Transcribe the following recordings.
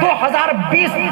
2020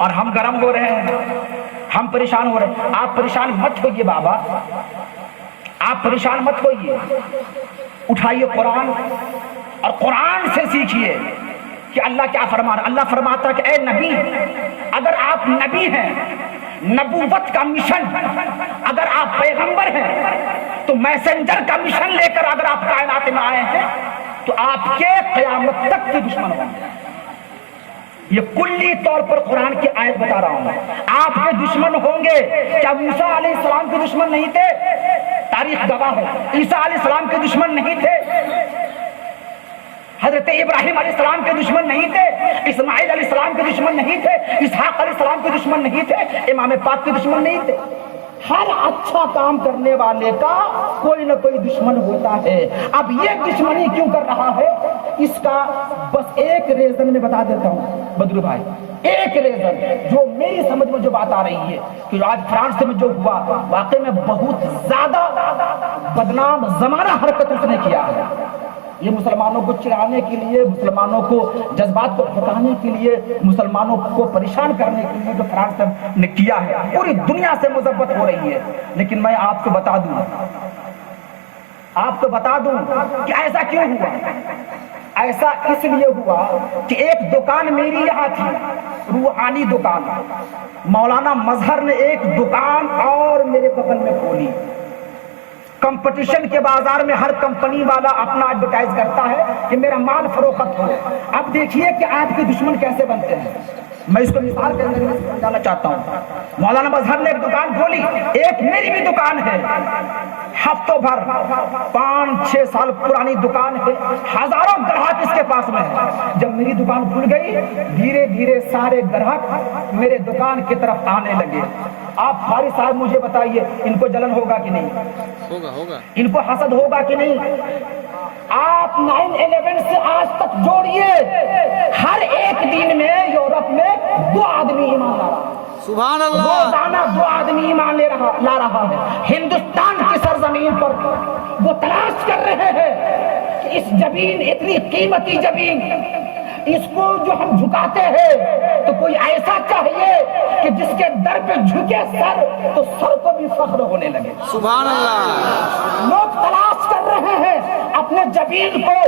اور ہم گرم ہو رہے ہیں, ہم پریشان ہو رہے ہیں. آپ پریشان مت ہوئیے بابا, آپ پریشان مت ہوئیے. اٹھائیے قرآن اور قرآن سے سیکھیے کہ اللہ کیا فرما رہا. اللہ فرماتا ہے کہ اے نبی, اگر آپ نبی ہیں, نبوت کا مشن, اگر آپ پیغمبر ہیں تو میسنجر کا مشن لے کر اگر آپ کائنات میں آئے ہیں تو آپ کے قیامت تک کے دشمن ہوں گے. یہ کلی طور پر قرآن کی آیت بتا رہا ہوں. آپ کے دشمن ہوں گے. کیا موسیٰ علیہ السلام کے دشمن نہیں تھے؟ تاریخ گواہ ہے. عیسیٰ علیہ السلام کے دشمن نہیں تھے؟ حضرت ابراہیم علیہ السلام کے دشمن نہیں تھے؟ اسماعیل علیہ السلام کے دشمن نہیں تھے؟ اسحاق علیہ السلام کے دشمن نہیں تھے؟ امام پاک کے دشمن نہیں تھے؟ ہر اچھا کام کرنے والے کا کوئی نہ کوئی دشمن ہوتا ہے. اب یہ دشمنی کیوں کر رہا ہے, اس کا بس ایک ریزن میں بتا دیتا ہوں بدرو بھائی. ایک ریزن جو میری سمجھ میں جو بات آ رہی ہے کہ آج فرانس میں جو ہوا, واقعی میں بہت زیادہ بدنام زمانہ حرکت اس نے کیا ہے. یہ مسلمانوں کو چڑھانے کے لیے, مسلمانوں کو جذبات کو پھٹانے کے لیے, مسلمانوں کو پریشان کرنے کے لیے جو فرانس نے کیا ہے, پوری دنیا سے مذمت ہو رہی ہے. لیکن میں آپ کو بتا دوں کہ ایسا کیوں ہوا. ایسا اس لیے ہوا کہ ایک دکان میری یہاں تھی, روحانی دکان. مولانا مظہر نے ایک دکان اور میرے بغل میں کھولی. کمپٹیشن کے بازار میں ہر کمپنی والا اپنا ایڈورٹائز کرتا ہے کہ میرا مال فروخت ہو. اب دیکھیے کہ آپ کے دشمن کیسے بنتے ہیں. میں اس کو مثال کے اندر سمجھانا چاہتا ہوں. مولانا مظہر نے ایک دکان کھولی, ایک میری بھی دکان ہے, ہفتوں بھر 5-6 سال پرانی دکان ہے, ہزاروں گراہک اس کے پاس میں ہے. جب میری دکان کھل گئی, دھیرے دھیرے سارے گراہک میرے دکان کی طرف آنے لگے. آپ فارغ صاحب مجھے بتائیے, ان کو جلن ہوگا کہ نہیں؟ ہوگا. ان کو حسد ہوگا کہ نہیں؟ آپ 9/11 سے آج تک جوڑیے, ہر ایک دن میں یورپ میں 2 آدمی ایمان لا رہا ہے. سبحان اللہ. روزانہ 2 آدمی ایمان لا رہا ہے. ہندوستان کی سرزمین پر وہ تلاش کر رہے ہیں کہ اس جبین, اتنی قیمتی جبین, اس کو جو ہم جھکاتے ہیں تو کوئی ایسا چاہیے کہ جس کے در پہ جھکے سر تو سر کو بھی فخر ہونے لگے. سبحان اللہ. لوگ تلاش کر رہے ہیں اپنے جبین کو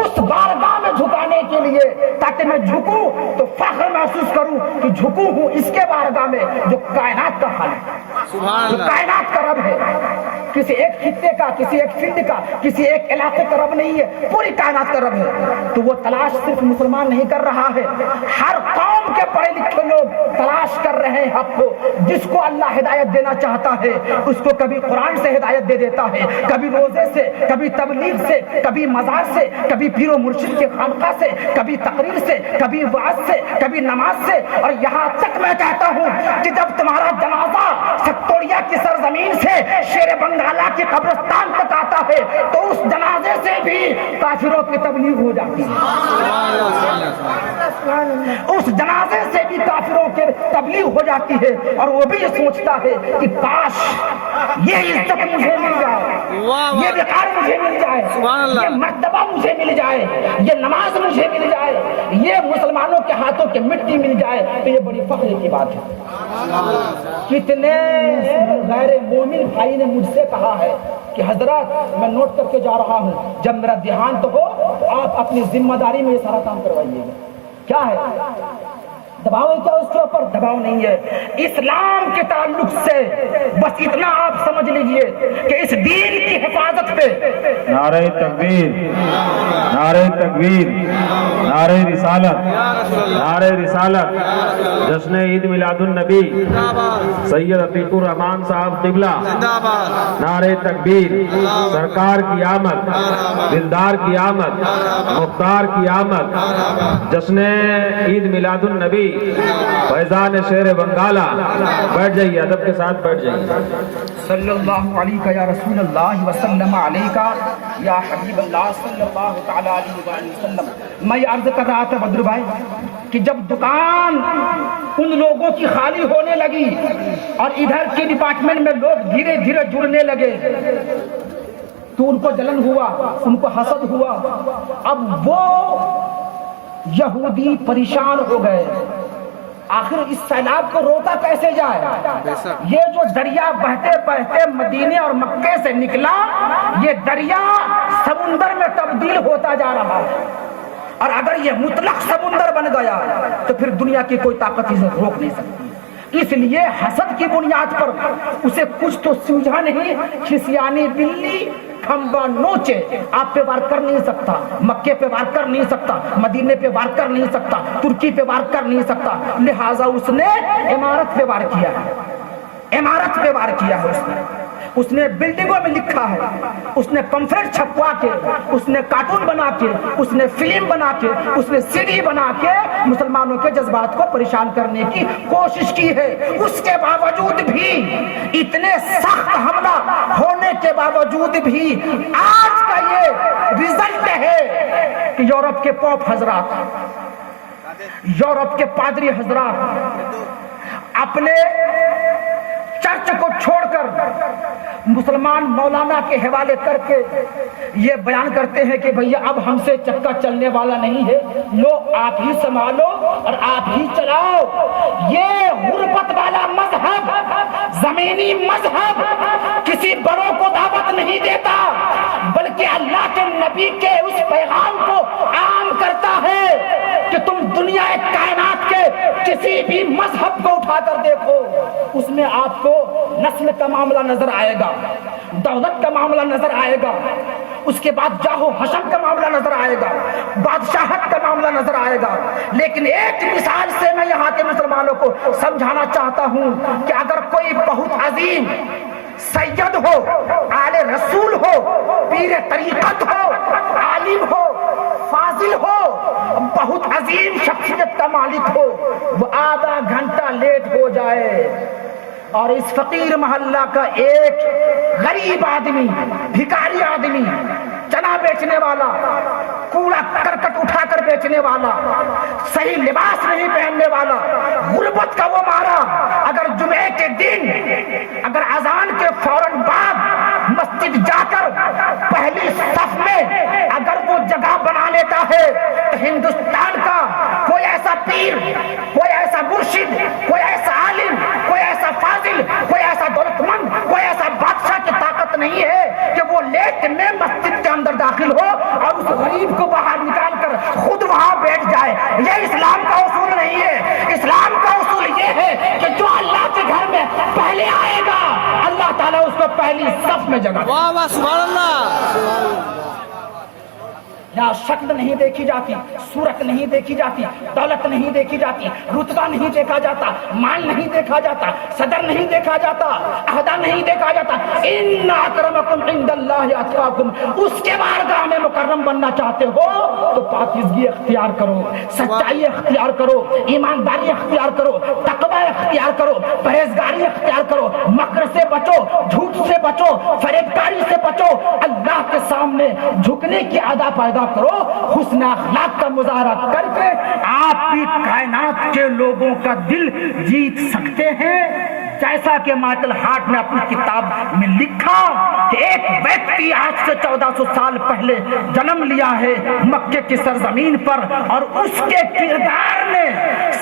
اس بارگاہ میں جھکانے کے لیے, تاکہ میں جھکوں تو فخر محسوس کروں کہ جھکوں ہوں اس کے بارگاہ میں جو کائنات کا خالق ہے, جو کائنات کا رب ہے. کسی ایک خطے کا, کسی ایک فلڈ کا, کسی ایک علاقے کا رب نہیں ہے, پوری کائنات کا رب ہے. تو وہ تلاش صرف مسلمان نہیں کر رہا ہے, ہر قوم کے پڑھے لکھے لوگ تلاش کر رہے ہیں حق کو. جس کو اللہ ہدایت دینا چاہتا ہے اس کو کبھی قرآن سے ہدایت دے دیتا ہے, کبھی روزے سے, کبھی تبلیغ سے, کبھی مزار سے, کبھی پیر و مرشد کے خانقاہ سے, کبھی تقریر سے, کبھی وعظ سے, کبھی نماز سے. اور یہاں تک میں کہتا ہوں کہ جب تمہارا جنازہ سکتوریا کی سرزمین سے شیر بنگالہ کی قبرستان تک آتا ہے تو اس جنازے سے بھی کافروں کی تبلیغ ہو جاتی ہے. اس جنازے سے بھی کافروں کی تبلیغ ہو جاتی ہے, اور وہ بھی یہ سوچتا ہے کہ کاش یہ عزت مجھے مل جائے, یہ وقار مجھے مل جائے, یہ مرتبہ مجھے مل جائے, یہ نماز مجھے مل جائے, یہ مسلمانوں کے ہاتھوں کی مٹی مل جائے, تو یہ بڑی فخر کی بات ہے. کتنے غیر مومن بھائی نے مجھ سے کہا ہے کہ حضرت میں نوٹ کر کے جا رہا ہوں, جب میرا دیہانت ہو آپ اپنی ذمہ داری میں یہ سارا کام کروائیے گا. کیا ہے دباؤ ہے کیا اس کے اوپر؟ دباؤ نہیں ہے. اسلام کے تعلق سے بس اتنا آپ سمجھ لیجئے کہ اس دین کی حفاظت پہ نعرہ تکبیر, نعرہ تکبیر, نعرہ رسالت, نعرہ رسالت. جشن عید میلاد النبی سید عتیق الرحمان صاحب قبلہ, نعرہ تکبیر. سرکار کی آمد, دلدار کی آمد, مختار کی آمد. جشن عید میلاد النبی فیضان شیر بنگالہ. بیٹھ جائیے, ادب کے ساتھ بیٹھ جائیے. صلی اللہ علیہ یا رسول اللہ وسلم علیکہ یا حبیب اللہ صلی اللہ تعالی علیہ وآلہ وسلم. میں عرض کر رہا تھا بدر بھائی کہ جب دکان ان لوگوں کی خالی ہونے لگی اور ادھر کے ڈپارٹمنٹ میں لوگ دھیرے دھیرے جڑنے لگے تو ان کو جلن ہوا, ان کو حسد ہوا. اب وہ یہودی پریشان ہو گئے, آخر اس سیلاب کو روکا کیسے جائے؟ یہ جو دریا بہتے بہتے مدینے اور مکے سے نکلا، یہ دریا سمندر میں تبدیل ہوتا جا رہا ہے، اور اگر یہ مطلق سمندر بن گیا تو پھر دنیا کی کوئی طاقت اسے روک نہیں سکتی۔ اس لیے حسد کی بنیاد پر اسے کچھ تو سوجھا نہیں، کھسیانی بلی کھمبا نوچے آپ پہ وار کر نہیں سکتا، مکے پہ وار کر نہیں سکتا، مدینے پہ وار کر نہیں سکتا، ترکی پہ وار کر نہیں سکتا، لہٰذا اس نے عمارت پہ وار کیا ہے، عمارت پہ وار کیا ہے، اس نے بلڈنگوں میں لکھا ہے، اس نے پمفلیٹ چھپوا کے، اس نے کارٹون بنا کے، اس نے فلم بنا کے، اس نے سی ڈی بنا کے مسلمانوں کے جذبات کو پریشان کرنے کی کوشش کی ہے۔ اس کے باوجود بھی، اتنے سخت حملہ ہونے کے باوجود بھی آج کا یہ رزلٹ ہے کہ یورپ کے پوپ حضرات، یورپ کے پادری حضرات اپنے چرچ کو چھوڑ کر مسلمان مولانا کے حوالے کر کے یہ بیان کرتے ہیں کہ بھیا اب ہم سے چکا چلنے والا نہیں ہے، لو آپ ہی سنبھالو اور آپ ہی چلاؤ۔ یہ غربت والا مذہب، زمینی مذہب کسی بڑوں کو دعوت نہیں دیتا، بلکہ اللہ کے نبی کے اس پیغام کو عام کرتا ہے کہ تم دنیا کائنات کے کسی بھی مذہب کو اٹھا کر دیکھو، اس میں آپ کو نسل کا معاملہ نظر آئے گا، دولت کا معاملہ نظر آئے گا، اس کے بعد جاہ و حشم کا معاملہ نظر آئے گا، بادشاہت کا معاملہ نظر آئے گا۔ لیکن ایک مثال سے میں یہاں کے مسلمانوں کو سمجھانا چاہتا ہوں کہ اگر کوئی بہت عظیم سید ہو، آل رسول ہو، پیر طریقت ہو، عالم ہو، فاضل ہو، بہت عظیم شخصیت کا مالک ہو، وہ آدھا گھنٹہ لیٹ ہو جائے اور اس فقیر محلہ کا ایک غریب آدمی، بھکاری آدمی، چنا بیچنے والا، کوڑا کرکٹ اٹھا کر بیچنے والا، صحیح لباس نہیں پہننے والا، غربت کا وہ مارا، اگر جمعے کے دن، اگر اذان کے فوراً بعد مسجد جا کر پہلی صف میں اگر وہ جگہ بنا لیتا ہے تو ہندوستان کا کوئی ایسا پیر، کوئی ایسا مرشد، کوئی ایسا عالم، کوئی ایسا فاضل، کوئی ایسا دولت مند، کوئی ایسا بادشاہ کی طاقت نہیں ہے کہ وہ لیٹ میں مسجد کے اندر داخل ہو اور اس غریب کو باہر نکال کر خود وہاں بیٹھ جائے۔ یہ اسلام کا اصول نہیں ہے۔ اسلام کا اصول یہ ہے کہ جو اللہ کے گھر میں پہلے آئے گا اللہ تعالیٰ اس کو پہلی صف میں جگہ۔ واہ واہ سبحان اللہ۔ یہاں شکل نہیں دیکھی جاتی، صورت نہیں دیکھی جاتی، دولت نہیں دیکھی جاتی، رتبہ نہیں دیکھا جاتا، مال نہیں دیکھا جاتا، صدر نہیں دیکھا جاتا، عہدہ نہیں دیکھا جاتا۔ ان اکرمکم عند اللہ اتقاکم۔ اس کے بارگاہ میں مکرم بننا چاہتے ہو تو پاکیزگی اختیار کرو، سچائی اختیار کرو، ایمانداری اختیار کرو، تقوی اختیار کرو، پرہیزگاری اختیار کرو، مکر سے بچو، جھوٹ سے بچو، فریبکاری سے بچو، اللہ کے سامنے جھکنے کی ادا پیدا کرو، حسن اخلاق کا مظاہرہ کر کے آپ بھی کائنات کے لوگوں کا دل جیت سکتے ہیں۔ جیسا کہ مائیکل ہارٹ نے اپنی کتاب میں لکھا کہ ایک ویکتی آج سے 1400 سال پہلے جنم لیا ہے مکے کی سرزمین پر، اور اس کے کردار نے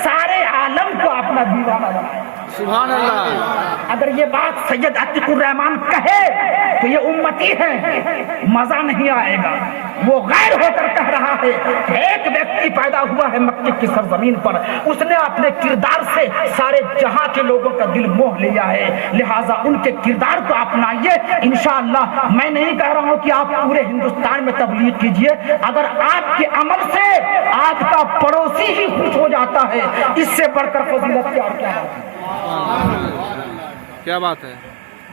سارے عالم کو اپنا دیوانہ بنایا۔ سبحان اللہ۔ اگر یہ بات سید عتیق الرحمان کہے تو یہ امتی ہے، مزہ نہیں آئے گا۔ وہ غیر ہو کر کہہ رہا ہے کہ ایک ویکتی پیدا ہوا ہے مکے کی سرزمین پر، اس نے اپنے کردار سے سارے جہاں کے لوگوں کا دل موہ لیا ہے، لہٰذا ان کے کردار کو اپنائیے۔ انشاءاللہ میں نہیں کہہ رہا ہوں کہ آپ پورے ہندوستان میں تبلیغ کیجئے، اگر آپ کے عمل سے آپ کا پڑوسی ہی خوش ہو جاتا ہے، اس سے بڑھ کر فضیلت کیا ہے؟ کیا بات ہے۔